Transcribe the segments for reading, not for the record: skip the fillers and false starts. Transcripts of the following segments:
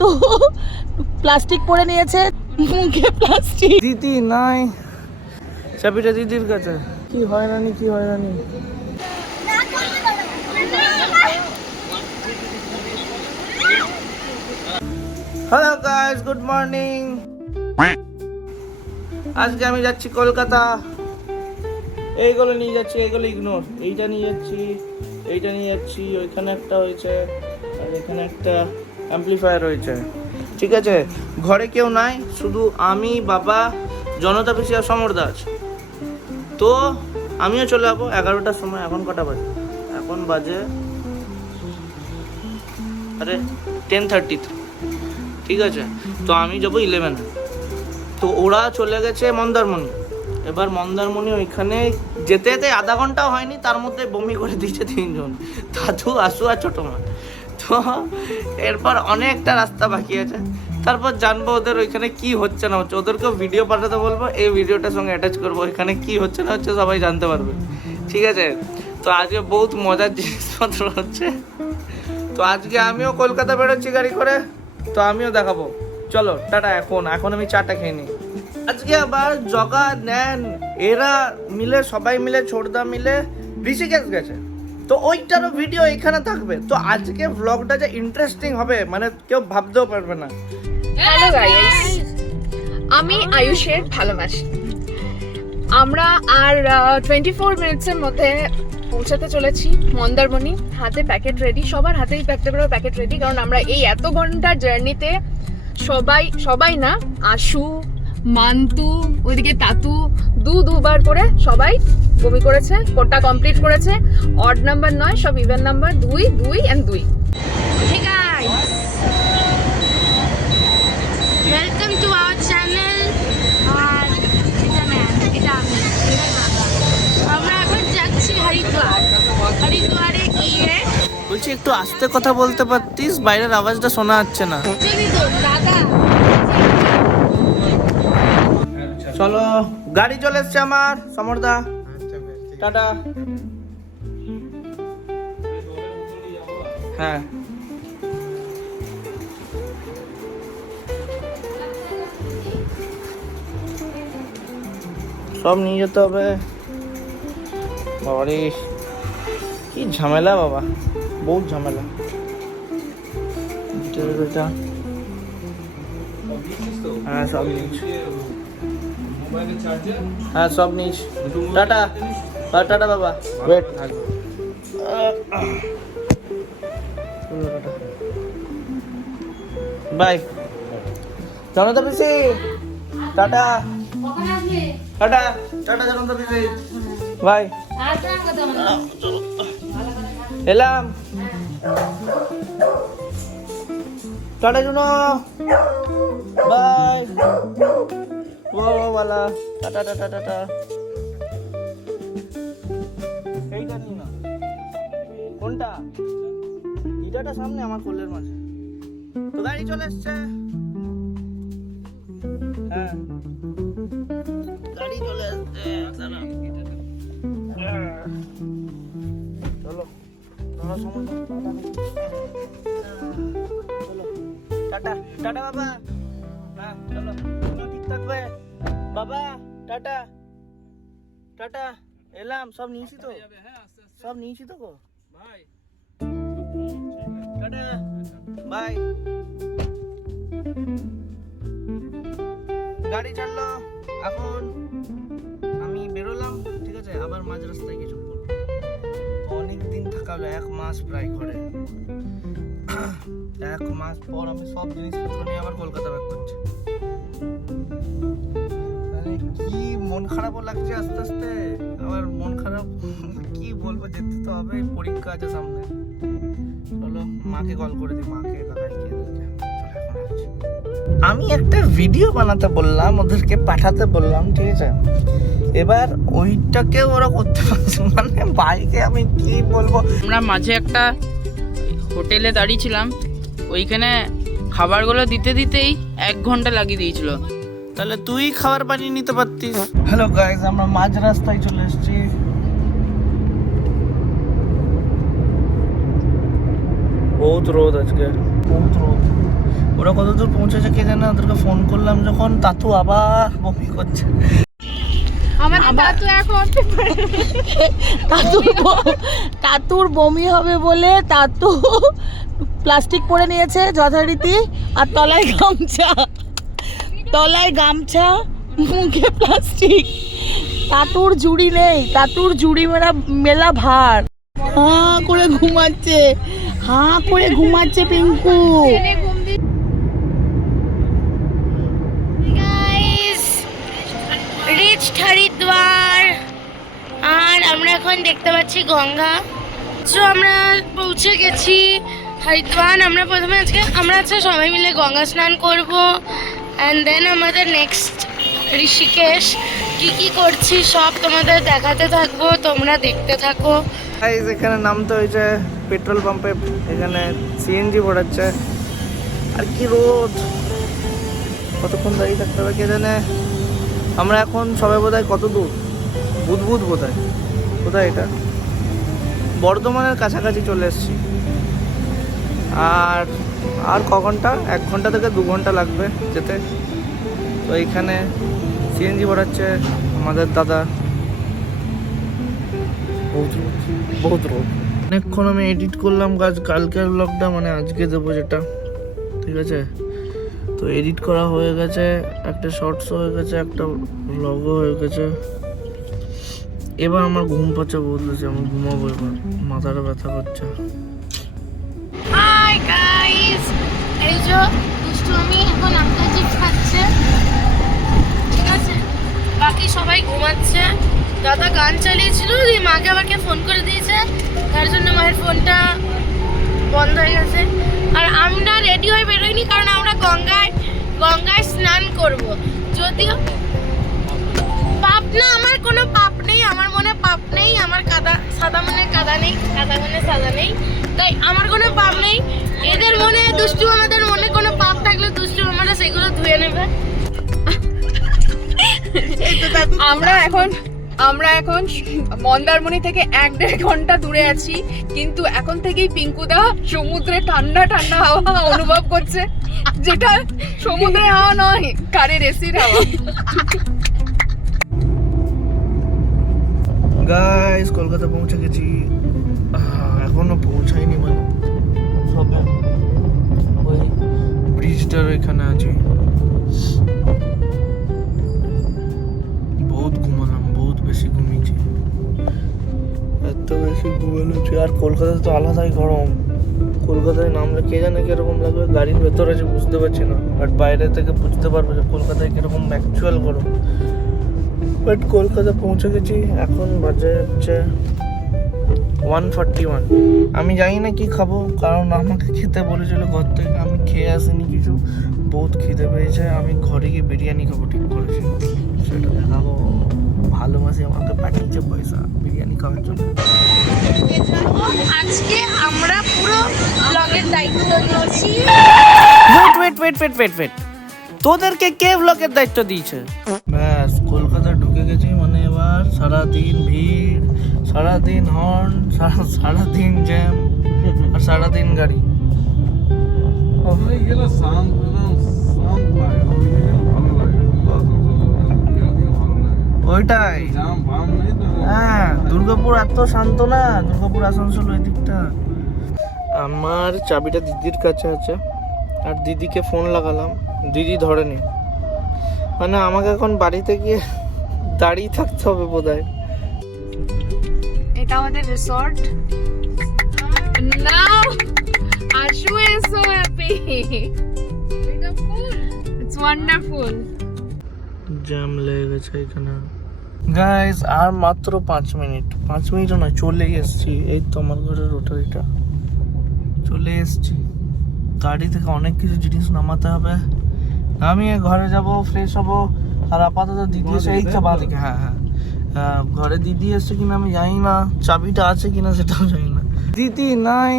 তো প্লাস্টিক পরে নিয়েছে, মুখে প্লাস্টিক। দিদি নাই, চাবিটা দিদির কাছে। কি হয়রানি, কি হয়রানি। Hello guys, good morning. আজকে আমি যাচ্ছি কলকাতা। এইগুলো নিয়ে যাচ্ছি, এইগুলো ইগনোর। এইটা নিয়ে যাচ্ছি, এইটা নিয়ে যাচ্ছি। ওইখানে একটা হয়েছে আর এখানে একটা অ্যাম্পলিফায়ার হয়েছে, ঠিক আছে। ঘরে কেউ নাই, শুধু আমি, বাবা, জনতা পিসি আর সমর দাস। তো আমিও চলে যাবো 11টার সময়। এখন কটা বাজে? এখন বাজে আরে 10:30, ঠিক আছে। তো আমি যাবো 11। তো ওরা চলে গেছে মন্দারমণি। এবার মন্দারমণি ওইখানে যেতে যেতে আধা ঘন্টাও হয়নি, তার মধ্যে বমি করে দিয়েছে 3 জন, দাদু, আসু আর ছোটো মা। তো এরপর অনেকটা রাস্তা বাকি আছে। তারপর জানবো ওদের ওইখানে কি হচ্ছে না হচ্ছে। ওদেরকেও ভিডিও পাঠাতে বলবো, এই ভিডিওটার সঙ্গে অ্যাটাচ করবো। ওইখানে কি হচ্ছে না হচ্ছে সবাই জানতে পারবে, ঠিক আছে। তো আজকে বহুত মজার জিনিসপত্র হচ্ছে। তো আজকে আমিও কলকাতা বেরোচ্ছি গাড়ি করে, তো আমিও দেখাবো। চলো টাটা। এখন আমি চাটা খেয়ে নিই। আজকে আবার জগা, ন্যান, এরা মিলে, সবাই মিলে, ছোটদা মিলে ঋষিকেশ গেছে। তো ওইটারও ভিডিও এখানে থাকবে। তো আজকে ব্লগটা যে ইন্টারেস্টিং হবে মানে কেউ ভাবতেও পারবে না। হ্যালো গাইস, আমি আয়ুষের ভালোবাসি। আমরা আর 24 মিনিটসের মধ্যে পৌঁছাতে চলেছি মন্দারমণি। হাতে প্যাকেট রেডি, সবার হাতেই প্যাকেট রেডি, কারণ আমরা এই এত ঘন্টার জার্নিতে সবাই না, আশু, মান্তু, ওইদিকে তাতু দুবার করে সবাই বমি করেছে। কোটা কমপ্লিট করেছে। অড নাম্বার নয়, সব even number, 2 and 2। Hey guys, welcome to our channel. আর এটা ম্যাম, এটা আমি, আমরা এখন যাচ্ছি হরিদ্বারে গিয়ে। বলছি একটু আস্তে কথা বলতে পারতিস, বাইরের আওয়াজটা শোনা যাচ্ছে না। দাদা চলো, গাড়ি চলে এসছে আমার, সমরদা। টাটা। হ্যাঁ, সব নিয়ে যেতে হবে। বাবারে কি ঝামেলা বাবা, বহুত ঝামেলা। হ্যাঁ সব নিয়েছি, হ্যাঁ সব নিয়েছি। টাটা, টাটা বাবা। Wait, bye. জনতা পিসি টাটা, টাটা, টাটা জনতা পিসি, বাই। এলাম, টাটা জুনো, বাই। ওয়ালা, টাটা টাটা টাটা। এইটা নিই না, কোনটা? ইটাটা সামনে আমার কোলের মাঝে। তো গাড়ি চলে এসছে। হ্যাঁ গাড়ি চলে এসছে। চলো টাটা, টাটা বাবা। হ্যাঁ চলো, ঠিক থাকবে বাবা। Tata, tata. এলাম, সব নিয়েছি তো, সব নিয়েছি তো গো ভাই। Tata, bye. গাড়ি ছাড়লো, এখন আমি বেরোলাম, ঠিক আছে। আবার মাঝ রাস্তায় কিছু করবো। অনেক দিন থাকা হলো, 1 মাস প্রায় ঘরে। 1 মাস পর আমি সব জিনিসপত্র নিয়ে আবার কলকাতা ব্যাক করছি। কি মন খারাপও লাগছে আস্তে আস্তে। আবার মন খারাপ কি বলবো, যেতে তো হবে, পরীক্ষা আছে সামনে। চলো মাকে কল করে দিই, মাকে আমি একটা ভিডিও বানাতে বললাম, ওদেরকে পাঠাতে বললাম, ঠিক আছে। এবার ওইটাকে ওরা করতে পারছে, মানে বাইকে আমি কি বলবো। আমরা মাঝে একটা হোটেলে দাঁড়িয়েছিলাম, ওইখানে খাবারগুলো দিতে দিতেই 1 ঘন্টা লাগিয়ে দিয়েছিল। তাহলে তুই খাবার বানিয়ে নিতে পারতিস। হ্যালো গাইস, আমরা মাঝ রাস্তায় চলে এসেছি। বহুত রোদ আজকে, বহুত রোদ। ওরা কতদূর পৌঁছেছে কে জানে, ওদেরকে ফোন করলাম যখন, তাতু আবার বমি করছে। আমাদের দাদু এখন তাতুর বমি হবে বলে তাতু প্লাস্টিক পরে নিয়েছে যথারীতি, আর তলায় গামছা মুখে প্লাস্টিক। তাতুর জুড়ি নেই, তাতুর জুড়ি মেলা ভার। হাঁ করে ঘুমাচ্ছে পিঙ্কু। গাইস রিচড হরিদ্বার, আর আমরা এখন দেখতে পাচ্ছি গঙ্গা। তো আমরা পৌঁছে গেছি হরিদ্বার। আমরা প্রথমে আজকে সবাই মিলে গঙ্গা স্নান করব, অ্যান্ড দেন আমাদের নেক্সট ঋষিকেশ। কি করছি সব তোমাদের দেখাতে থাকবো, তোমরা দেখতে থাকো। গাইস এখানে নামতে হয়েছে পেট্রোল পাম্পে, এখানে সিএনজি ভরাচ্ছে। আর কি রোদ, কতক্ষণ দাঁড়িয়ে থাকতে হবে কে জানে। আমরা এখন সবাই বোধহয় কত দূর, বুধবুধ কোথায় এটা, বর্ধমানের কাছাকাছি চলে এসেছি। আর ক ঘন্টা, 1 ঘন্টা থেকে 2 ঘন্টা লাগবে যেতে। তো এইখানে সিএনজি ভরাচ্ছে আমাদের দাদা। বহুত রোদ। অনেকক্ষণ আমি এডিট করলাম কালকের ব্লগটা, মানে আজকে দেবো যেটা, ঠিক আছে। তো এডিট করা হয়ে গেছে, একটা শর্টস হয়ে গেছে, একটা ব্লগও হয়ে গেছে। এবার আমার ঘুম পাচ্ছে বহুত বেশি, আমি ঘুমাবো এবার, মাথাটা ব্যথা করছে। হাই গাইস, এই যে দুষ্টু আমি এখন আটা চিপস খাচ্ছে, ঠিক আছে। বাকি সবাই ঘুমাচ্ছে। দাদা গান চালিয়েছিল, দিয়ে মাকে আবার কে ফোন করে দিয়েছে, তার জন্য মায়ের ফোনটা বন্ধ হয়ে গেছে। আর আমরা রেডি হয়ে বেরোইনি, কারণ আমরা গঙ্গায় স্নান করব। যদিও পাপ না, আমার কোনো পাপ নেই, আমার মনে পাপ নেই, আমার সাদা মনে কাদা নেই, কাদা মনে সাদা নেই, তাই আমার কোনো পাপ নেই। এদের মনে দুষ্টু আমাদের মনে কোনো পাপ থাকলে দুষ্টু আমরা সেগুলো ধুয়ে নেবে। আমরা এখন মন্দারমণি থেকে 1-1.5 ঘন্টা দূরে আছি, কিন্তু এখন থেকেই পিঙ্কুদা সমুদ্রে ঠান্ডা ঠান্ডা হাওয়া অনুভব করছে, যেটা সমুদ্রের হাওয়া নয়, কারের এসির হাওয়া। গাইস কলকাতা পৌঁছে গেছি, এখনো পৌঁছাইনি, মানে সবে ওই ব্রিজটার এখানে আছি। বহুত ঘুমালাম, বহুত বেশি ঘুমিয়েছি, এত বেশি ঘুমানোছি। আর কলকাতায় তো আলাদাই গরম, কলকাতায় নামলে কে জানে কিরকম লাগবে। গাড়ির ভেতরে আছে বুঝতে পারছি না, বাট বাইরে থেকে বুঝতে পারবো যে কলকাতায় কিরকম অ্যাকচুয়াল গরম। বাট কলকাতা পৌঁছে গেছি, এখন বাজে হচ্ছে 1:41। আমি জানি না কি খাবো, কারণ আমাকে খেতে বলেছিল ঘর থেকে, আমি খেয়ে আসিনি কিছু, বহুত খিদে পেয়েছে। আমি ঘরে গিয়ে বিরিয়ানি খাবো ঠিক করেছি, সেটা দেখাবো। ভালোবাসি, আমাকে পাঠিয়েছে পয়সা বিরিয়ানি খাওয়ার জন্য। আজকে আমরা পুরো ব্লগের দায়িত্ব নিয়েছি। ওয়েট, তোদেরকে কে ব্লগের দায়িত্ব দিয়েছে? ব্যাস কলকাতা ঢুকে গেছি, মানে এবার সারাদিন ভিড়, সারাদিন হর্ন, সারাদিন জ্যাম, আর সারাদিন গাড়ি। ওইটাই, হ্যাঁ দুর্গাপুর এত শান্ত না, দুর্গাপুর আসানসোল ওই দিকটা। আমার চাবিটা দিদির কাছে আছে, আর দিদিকে ফোন লাগালাম, দিদি ধরেনি। মানে আমাকে এখন বাড়িতে গিয়ে দাঁড়িয়ে থাকতে হবে বোধহয়। এটা আমাদের রিসর্ট। নাও আশু is so happy. It's wonderful. Jam লেগে গেছে এখানে। গাইস আর মাত্র 5 মিনিটও নয়, চলে এসেছি। এই তো আমার ঘরের রোটারিটা, চলে এসেছি। গাড়ি থেকে অনেক কিছু জিনিস নামাতে হবে, নামিয়ে ঘরে যাব, ফ্রেশ হব। আর আপাতত দিদি এসে এই তো বাদিকে, হ্যাঁ ঘরে দিদি এসছে কিনা আমি জানি না, চাবিটা আছে কিনা সেটাও জানি না। দিদি নাই,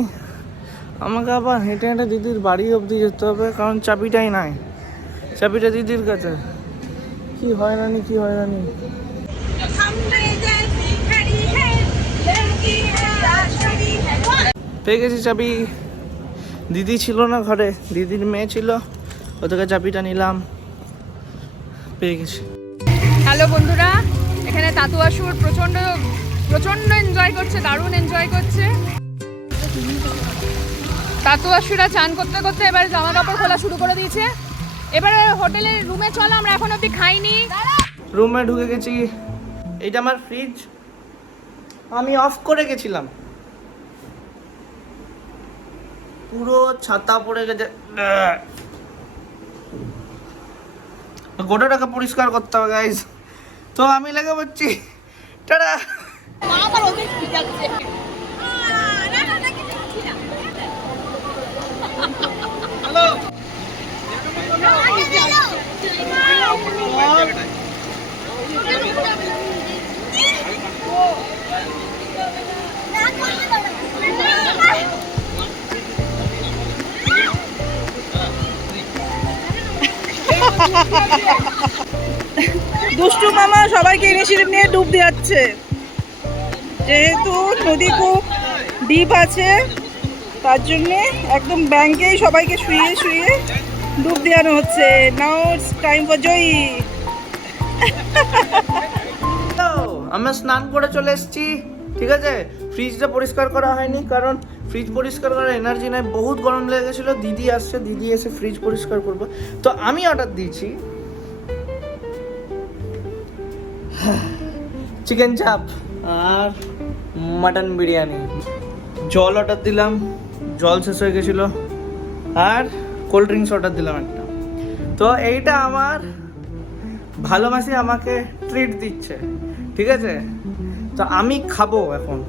আমাকে আবার হেঁটে হেঁটে দিদির বাড়ি অবধি যেতে হবে, কারণ চাবিটাই নাই। চাবিটা দিদির কাছে। কি হয়রানি। পেয়ে গেছি চাবি। দিদি ছিল না ঘরে, দিদির মেয়ে ছিল, ও থেকে চাবিটা নিলাম, পেয়ে গেছি। হ্যালো বন্ধুরা, এখানে তাতু আসুর প্রচন্ড এনজয় করছে, দারুণ এনজয় করছে। তাতু আসুরা চান করতে করতে এবার জামা কাপড় খোলা শুরু করে দিয়েছে। এবারে হোটেলের রুমে চলো, আমরা এখন অব্দি খাইনি। রুমে ঢুকে গেছি। এইটা আমার ফ্রিজ, আমি অফ করে গেছিলাম, পুরো ছাতা পড়ে গেছে, গোটাটাকে পরিষ্কার করতে হবে গাইস। তো আমি লেগে পড়ছি, টাটা। দুষ্টু মামা সবাইকে ইনিশিয়েটিভ নিয়ে ডুব দিয়াচ্ছে, যেহেতু নদী খুব ডিপ আছে তার জন্যে একদম ব্যাংকেই সবাইকে শুয়ে শুয়ে ডুব দেওয়ানো হচ্ছে। নাও ইটস টাইম ফর জয়ী। আমরা স্নান করে চলে এসেছি, ঠিক আছে। ফ্রিজটা পরিষ্কার করা হয়নি কারণ ফ্রিজ পরিষ্কার করার এনার্জি নাই, বহুত গরম লেগে গেছিলো। দিদি আসছে, দিদি এসে ফ্রিজ পরিষ্কার করবো। তো আমি অর্ডার দিয়েছি চিকেন চাপ আর মাটন বিরিয়ানি। জল অর্ডার দিলাম, জল শেষ হয়ে গেছিলো, আর কোল্ড ড্রিঙ্কস অর্ডার দিলাম একটা। তো এইটা আমার ভালোবাসি আমাকে ট্রিট দিচ্ছে, ঠিক আছে। তো আমি খাবো এখন,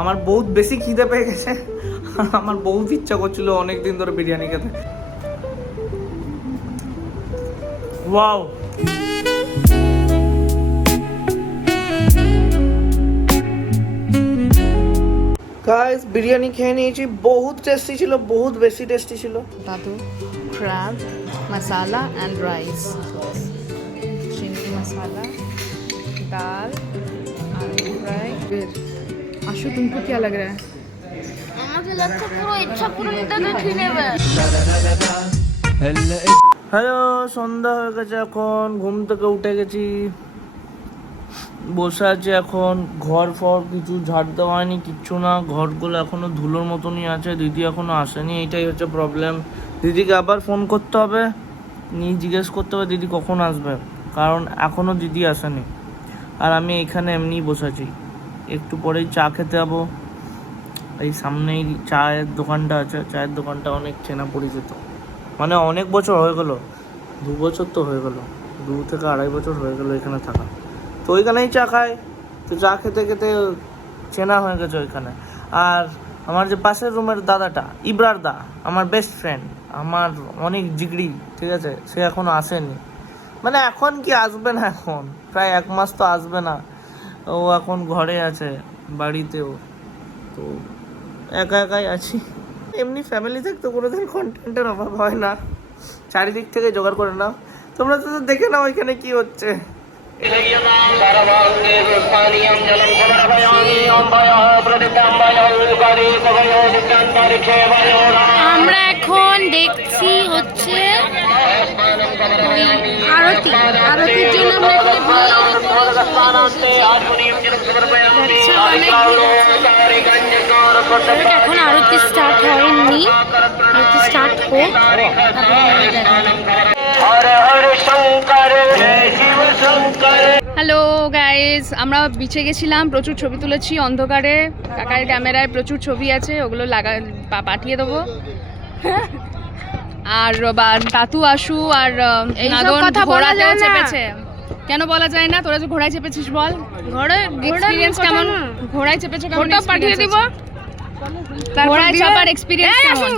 আমার বহুত বেশি খিদে পেয়ে গেছে, আমার বহুত ইচ্ছা করছিল অনেক দিন ধরে বিরিয়ানি খেতে। ওয়াও, গাইস বিরিয়ানি খেয়ে নিয়েছি, বহুত টেস্টি ছিল, বহুত বেশি টেস্টি ছিল। Tatu crab masala and rice, चिंगी मसाला, दाल, आलू फ्राई। आशु तुमको क्या लग रहा है? আমাকে লাগছে পুরো ইচ্ছা পূরণটা দেখে নেবে। হ্যালো, সন্ধ্যা হয়ে গেছে, এখন ঘুম থেকে উঠে গেছি, বসে আছি এখন। ঘর ফর কিছু ঝাড় দেওয়া হয়নি, কিচ্ছু না, ঘরগুলো এখনো ধুলোর মতনই আছে। দিদি এখনো আসেনি, এইটাই হচ্ছে প্রবলেম। দিদিকে আবার ফোন করতে হবে, নিয়ে জিজ্ঞেস করতে হবে দিদি কখন আসবে, কারণ এখনো দিদি আসেনি। আর আমি এখানে এমনিই বসে আছি, একটু পরেই চা খেতে যাবো। এই সামনেই চায়ের দোকানটা আছে, চায়ের দোকানটা অনেক চেনা পরিচিত, মানে অনেক বছর হয়ে গেল, 2 বছর তো হয়ে গেল, 2 থেকে 2.5 বছর হয়ে গেল এখানে থাকা। তো ওইখানেই চা খায়, তো চা খেতে খেতে চেনা হয়ে গেছে ওইখানে। আর আমার যে পাশের রুমের দাদাটা, ইব্রার দা, আমার বেস্ট ফ্রেন্ড, আমার অনেক জিগড়ি, ঠিক আছে, সে এখনও আসেনি। মানে এখন কি আসবে না, এখন প্রায় 1 মাস তো আসবে না, ও এখন ঘরে আছে বাড়িতেও। তো একা একাই আছি। এমনি ফ্যামিলি থাকতে কোনোদিন কন্টেন্টের অভাব হয় না, চারিদিক থেকে জোগাড় করে নাও। তোমরা তো দেখে নাও এখানে কি হচ্ছে। আমরা এখন দেখছি হচ্ছে আরতি, আরতির জন্য এখন আরতি স্টার্ট হয়নি, আরতি স্টার্ট হোক। হ্যালো গাইজ, আমরা বিচে গেছিলাম, প্রচুর ছবি তুলেছি অন্ধকারে। কাকার ক্যামেরায় প্রচুর ছবি আছে, ওগুলো পাঠিয়ে দেবো। আর তাতু আশু আর নাদন ঘোড়াতেও চেপেছে। কেন বলা যায় না? তোরা যে ঘোড়ায় চেপেছিস বল, এক্সপেরিয়েন্স কেমন? ঘোড়ায় চেপেছো কেমন? পাঠিয়ে দিব। ঘোড়ায় চাপার এক্সপেরিয়েন্স কেমন?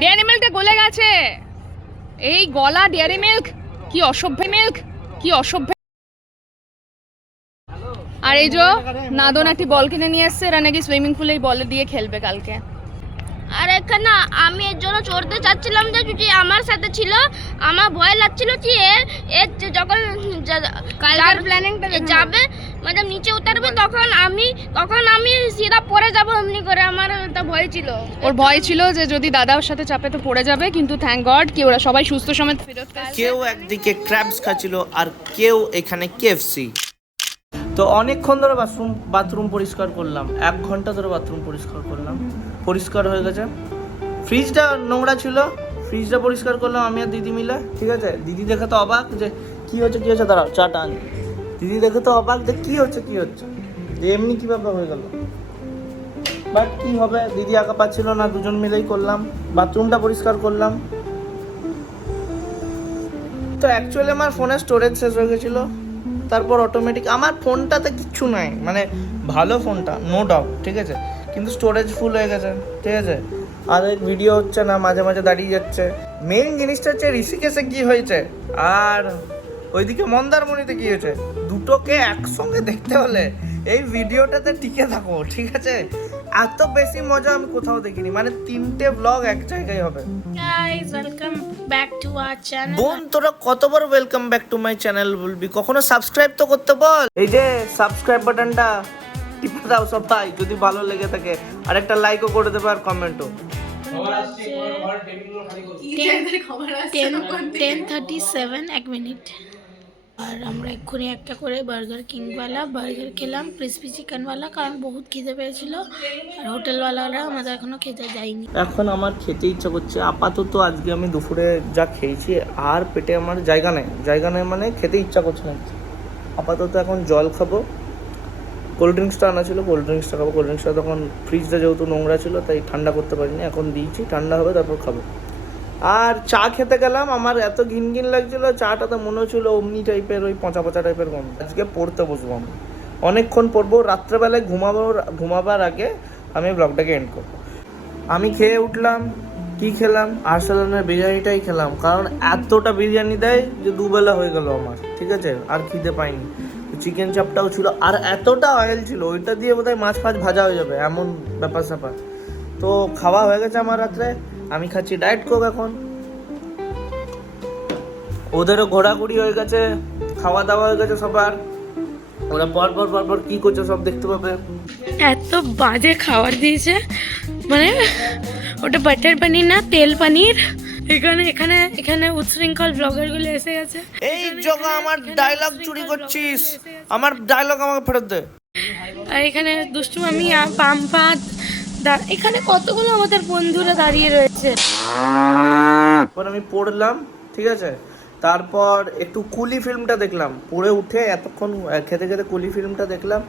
ডেয়ারি মিল্কটা গলে গেছে, এই গলা ডেয়ারি মিল্ক, কি অসভ্য মিল্ক, কি অসভ্য। আর এই যে নাদন একটি বল কিনে নিয়ে এসছে, এরা নাকি সুইমিং পুলে বল দিয়ে খেলবে কালকে। আর এখানে আমি এর জন্য চড়তে চাচ্ছিলাম যে যদি আমার সাথে ছিল, আমার ভয় লাগছিল যে যখন কালকের প্ল্যানিংটা যাবে মানে নিচে উতরবে তখন আমি সিধা পড়ে যাব এমনি করে, আমার একটা ভয় ছিল। ওর ভয় ছিল যে যদি দাদা ওর সাথে চাপে তো পড়ে যাবে, কিন্তু থ্যাংক গড কি ওরা সবাই সুস্থ সমেত ফেরত এসেছে। কেউ একদিকে ক্র্যাবস খাচ্ছিল আর কেউ এখানে কেএফসি। তো অনেকক্ষণ ধরে বাথরুম পরিষ্কার করলাম, 1 ঘন্টা ধরে বাথরুম পরিষ্কার করলাম, পরিষ্কার হয়ে গেছে। ফ্রিজটা নোংরা ছিল, ফ্রিজটা পরিষ্কার করলাম আমি আর দিদি মিলে, ঠিক আছে। দিদি দেখে তো অবাক যে কী হচ্ছে দাঁড়াও চাটা আনি। দিদি দেখে তো অবাক যে কী হচ্ছে যে এমনি কীভাবে হয়ে গেল, বাট কী হবে, দিদি একা পাচ্ছিল না, দুজন মিলেই করলাম। বাথরুমটা পরিষ্কার করলাম। তো অ্যাকচুয়ালি আমার ফোনের স্টোরেজ শেষ হয়ে গেছিলো, তারপর অটোমেটিক আমার ফোনটাতে কিচ্ছু নাই, মানে ভালো ফোনটা নো ডাউট, ঠিক আছে, কিন্তু স্টোরেজ ফুল হয়ে গেছে, ঠিক আছে। আর ভিডিও হচ্ছে না, মাঝে মাঝে দাঁড়িয়ে যাচ্ছে। মেইন জিনিসটা হচ্ছে ঋষিকেশে কী হয়েছে আর ওইদিকে মন্দারমণিতে কী হয়েছে, দুটোকে একসঙ্গে দেখতে হলে এই ভিডিওটাতে টিকে থাকো, ঠিক আছে। এত বেশি মজা আমি কোথাও দেখিনি, মানে 3টে ব্লগ এক জায়গায় হবে। Guys welcome back to our channel. বোন তোরা কতবার welcome back to my channel বলবি, কখনো সাবস্ক্রাইব তো করতে বল। এই যে সাবস্ক্রাইব বাটনটা টিপে দাও সবাই যদি ভালো লেগে থাকে, আর একটা লাইকও করে দেবে আর কমেন্টও। 10:37 1 মিনিট। আর আমরা এক্ষুনি একটা করে বার্গার কিংওয়ালা বার্গার খেলাম, ক্রিসপি চিকেনওয়ালা, কারণ বহুত খিদে পেয়েছিল। আর হোটেলওয়ালারা আমাদের এখনো খেতে যায়নি। এখন আমার খেতে ইচ্ছা করছে আপাতত। আজকে আমি দুপুরে যা খেয়েছি আর পেটে আমার জায়গা নেই, মানে খেতে ইচ্ছা করছে না আপাতত। এখন জল খাবো, কোল্ড ড্রিঙ্কসটা আনা ছিল, কোল্ড ড্রিঙ্কসটা খাবো। কোল্ড ড্রিঙ্কসটা তখন ফ্রিজটা যেহেতু নোংরা ছিল তাই ঠান্ডা করতে পারিনি, এখন দিয়েছি, ঠান্ডা হবে তারপর খাবো। আর চা খেতে গেলাম, আমার এত ঘিন লাগছিল, চাটাতে মনে হচ্ছিল অমনি টাইপের, ওই পচা টাইপের গন্ধ। আজকে পড়তে বসবো আমি, অনেকক্ষণ পড়বো, রাত্রেবেলায় ঘুমাবার আগে আমি ব্লগটাকে এন্ড করবো। আমি খেয়ে উঠলাম, কি খেলাম, আর্সেনালের বিরিয়ানিটাই খেলাম, কারণ এতটা বিরিয়ানি দেয় যে দুবেলা হয়ে গেল আমার, ঠিক আছে, আর খিদে পাইনি। চিকেন চাপটাও ছিল, আর এতটা অয়েল ছিল, ওইটা দিয়ে বোধহয় মাছ ভাজা হয়ে যাবে, এমন ব্যাপার স্যাপার। তো খাওয়া হয়ে গেছে আমার রাত্রে, আমি খাচ্ছি ডায়েট কোক এখন। ওদেরও ঘোরাঘুরি হয়ে গেছে, খাওয়া দাওয়া হয়ে গেছে সবার, ওরা পর কি করছে সব দেখতে পাবে। এত বাজে খাবার দিয়েছে, মানে ওটা বাটার পনির না, তেল পনির। এখানে উচ্ছৃঙ্খল ব্লগারগুলো এসে গেছে। এই জগা আমার ডায়লগ চুরি করছিস, আমার ডায়লগ আমাকে ফেরত দে। আর এখানে দুষ্টু আমি পাম্পা, এখানে কতগুলো আমাদের বন্ধুরা দাঁড়িয়ে রয়েছে। তারপর আমি পড়লাম, ঠিক আছে, তারপর একটু কুলি ফিল্মটা দেখলাম, পড়ে উঠে এতক্ষণ খেতে কুলি ফিল্মটা দেখলাম,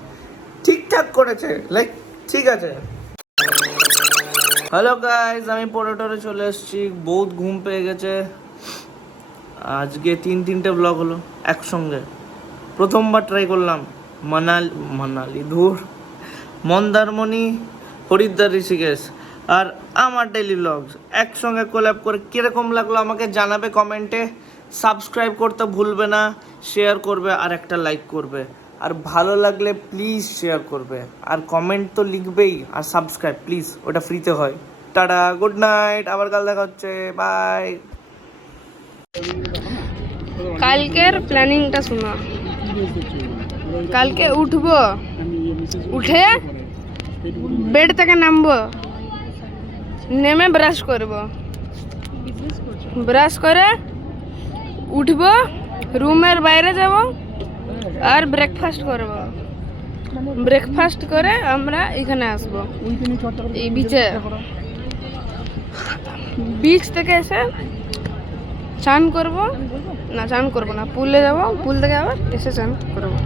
ঠিকঠাক করেছে, লাইক ঠিক আছে। হ্যালো গাইজ, আমি পড়ে চলে এসেছি, বহুত ঘুম পেয়ে গেছে। আজকে 3টে ব্লগ হলো একসঙ্গে, প্রথমবার ট্রাই করলাম মানালি ধুর, মন্দারমণি, হরিদ্বার, ঋষিকেশ আর আমার ডেইলি ব্লগস একসঙ্গে কোল্যাব করে কীরকম লাগলো আমাকে জানাবে কমেন্টে। সাবস্ক্রাইব করতে ভুলবে না, শেয়ার করবে আর একটা লাইক করবে, আর ভালো লাগলে প্লিজ শেয়ার করবে, আর কমেন্ট তো লিখবেই, আর সাবস্ক্রাইব প্লিজ, ওটা ফ্রিতে হয়। টাটা, গুড নাইট, আবার কাল দেখা হচ্ছে, বাই। কালকের প্ল্যানিংটা শোনা। কালকে উঠবো, উঠে বেড থেকে নামবো, নেমে ব্রাশ করব, ব্রাশ করে উঠবো, রুমের বাইরে যাব আর ব্রেকফাস্ট করব। ব্রেকফাস্ট করে আমরা এখানে আসবো, এই বিচ থেকে এসে চান করব না, পুলে যাব, পুল থেকে আবার এসে চান করবো।